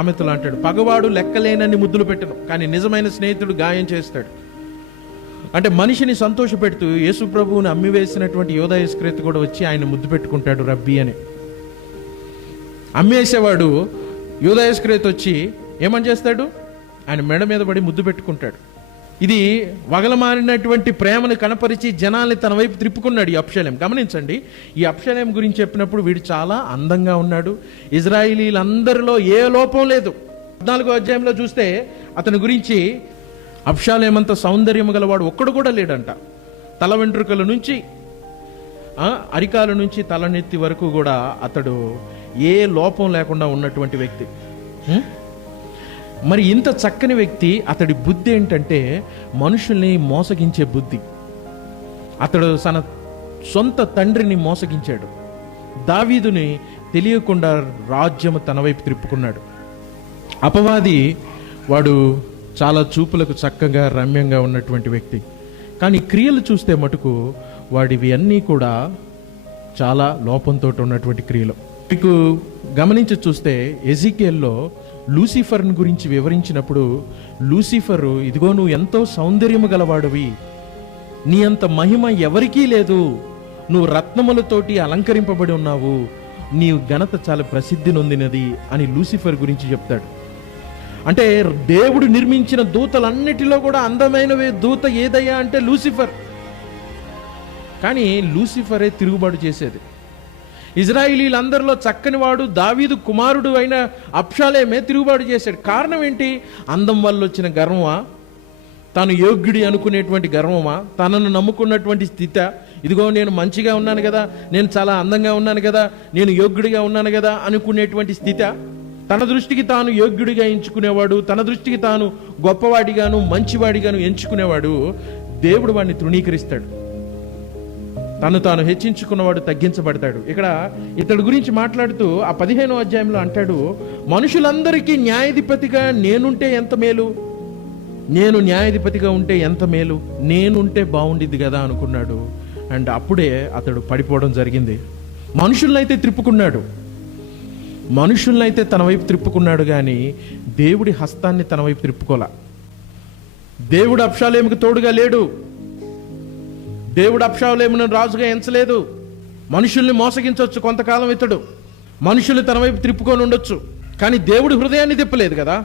ఆమెతలు అంటాడు, పగవాడు లెక్కలేనన్ని ముద్దులు పెట్టను, కానీ నిజమైన స్నేహితుడు గాయం చేస్తాడు. అంటే మనిషిని సంతోషపెడుతూ యేసు ప్రభువుని అమ్మివేసినటువంటి యోధా ఇస్కరియోతు కూడా వచ్చి ఆయన ముద్దు పెట్టుకుంటాడు రబ్బీ అని. అమ్మేసేవాడు యోధా ఇస్కరియోతు వచ్చి ఏమని చేస్తాడు, ఆయన మెడ మీద పడి ముద్దు పెట్టుకుంటాడు. ఇది వగలమారినటువంటి ప్రేమను కనపరిచి జనాల్ని తన వైపు త్రిప్పుకున్నాడు ఈ అబ్షాలోము. గమనించండి, ఈ అబ్షాలోము గురించి చెప్పినప్పుడు వీడు చాలా అందంగా ఉన్నాడు, ఇజ్రాయిలీలందరిలో ఏ లోపం లేదు. 14వ అధ్యాయంలో చూస్తే అతని గురించి అబ్షాలోము అంత సౌందర్యం గలవాడు ఒక్కడు కూడా లేడంట. తల వెంట్రుకల నుంచి అరికాల నుంచి తలనెత్తి వరకు కూడా అతడు ఏ లోపం లేకుండా ఉన్నటువంటి వ్యక్తి. మరి ఇంత చక్కని వ్యక్తి, అతడి బుద్ధి ఏంటంటే మనుషుల్ని మోసగించే బుద్ధి. అతడు తన సొంత తండ్రిని మోసగించాడు. దావీదుని తెలియకుండా రాజ్యము తన వైపు త్రిప్పుకున్నాడు. అపవాది వాడు చాలా చూపులకు చక్కగా రమ్యంగా ఉన్నటువంటి వ్యక్తి, కానీ క్రియలు చూస్తే మటుకు వాడివి అన్నీ కూడా చాలా లోపంతో ఉన్నటువంటి క్రియలు. మీకు గమనించి చూస్తే ఎజికేల్లో లూసిఫర్ని గురించి వివరించినప్పుడు లూసిఫరు, ఇదిగో నువ్వు ఎంతో సౌందర్యము గలవాడివి, నీ అంత మహిమ ఎవరికీ లేదు, నువ్వు రత్నములతోటి అలంకరింపబడి ఉన్నావు, నీ ఘనత చాలా ప్రసిద్ధి నొందినది అని లూసిఫర్ గురించి చెప్తాడు. అంటే దేవుడు నిర్మించిన దూతలన్నిటిలో కూడా అందమైన దూత ఏదయ్యా అంటే లూసిఫర్. కానీ లూసిఫరే తిరుగుబాటు చేసేది. ఇజ్రాయిలీలందరిలో చక్కని వాడు దావీదు కుమారుడు అయిన అబ్షాలోమే తిరుగుబాటు చేశాడు. కారణం ఏంటి? అందం వల్ల వచ్చిన గర్వమా, తాను యోగ్యుడి అనుకునేటువంటి గర్వమా, తనను నమ్ముకున్నటువంటి స్థితి, ఇదిగో నేను మంచిగా ఉన్నాను కదా, నేను చాలా అందంగా ఉన్నాను కదా, నేను యోగ్యుడిగా ఉన్నాను కదా అనుకునేటువంటి స్థితి. తన దృష్టికి తాను యోగ్యుడిగా ఎంచుకునేవాడు, తన దృష్టికి తాను గొప్పవాడిగాను మంచివాడిగాను ఎంచుకునేవాడు, దేవుడు వాడిని తృణీకరిస్తాడు. తను తాను హెచ్చించుకున్నవాడు తగ్గించబడతాడు. ఇక్కడ ఇతడి గురించి మాట్లాడుతూ ఆ 15వ అధ్యాయంలో అంటాడు, మనుషులందరికీ న్యాయాధిపతిగా నేనుంటే ఎంత మేలు, నేను న్యాయాధిపతిగా ఉంటే ఎంత మేలు, నేనుంటే బాగుండిద్ది కదా అనుకున్నాడు. అండ్ అప్పుడే అతడు పడిపోవడం జరిగింది. మనుషులనైతే త్రిప్పుకున్నాడు, మనుషులనైతే తన వైపు త్రిప్పుకున్నాడు, కానీ దేవుడి హస్తాన్ని తన వైపు త్రిప్పుకోలా. దేవుడు అబ్షాలోముకు తోడుగా లేడు, దేవుడు అబ్షాలోమును రాజుగా ఎంచలేదు. మనుషుల్ని మోసగించవచ్చు కొంతకాలం, ఇతడు మనుషుల్ని తన వైపు త్రిప్పుకొని ఉండొచ్చు, కానీ దేవుడి హృదయాన్ని తిప్పలేదు కదా.